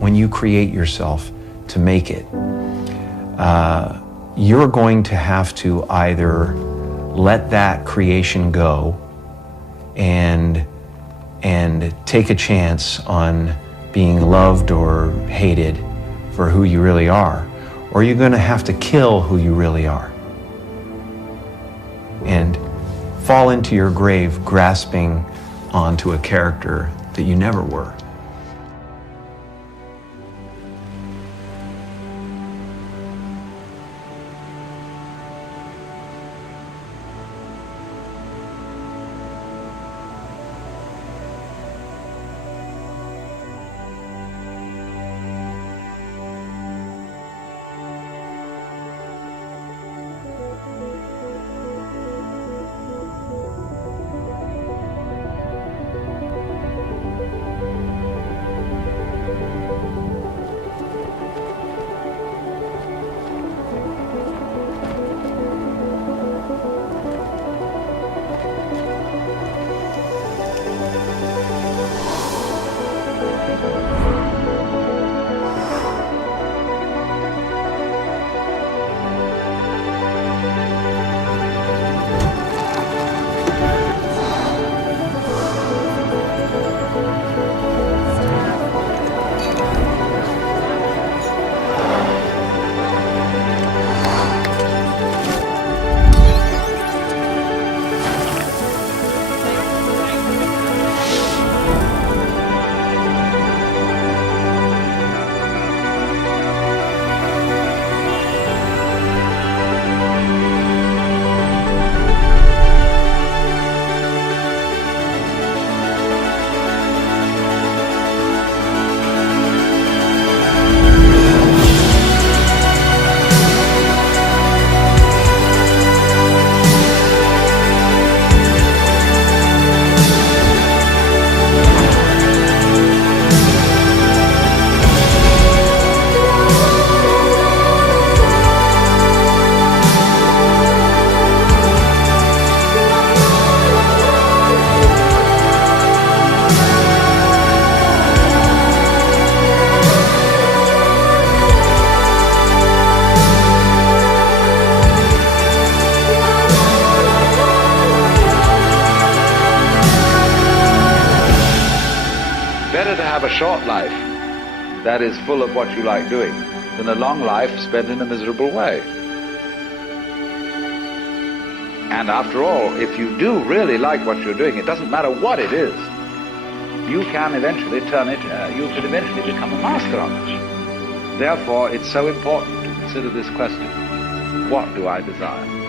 when you create yourself to make it, you're going to have to either let that creation go and take a chance on being loved or hated for who you really are, or you're going to have to kill who you really are and fall into your grave grasping onto a character that you never were. Better to have a short life that is full of what you like doing than a long life spent in a miserable way. And after all, if you do really like what you're doing, it doesn't matter what it is, you can eventually turn it, you can eventually become a master of it. Therefore, it's so important to consider this question: what do I desire?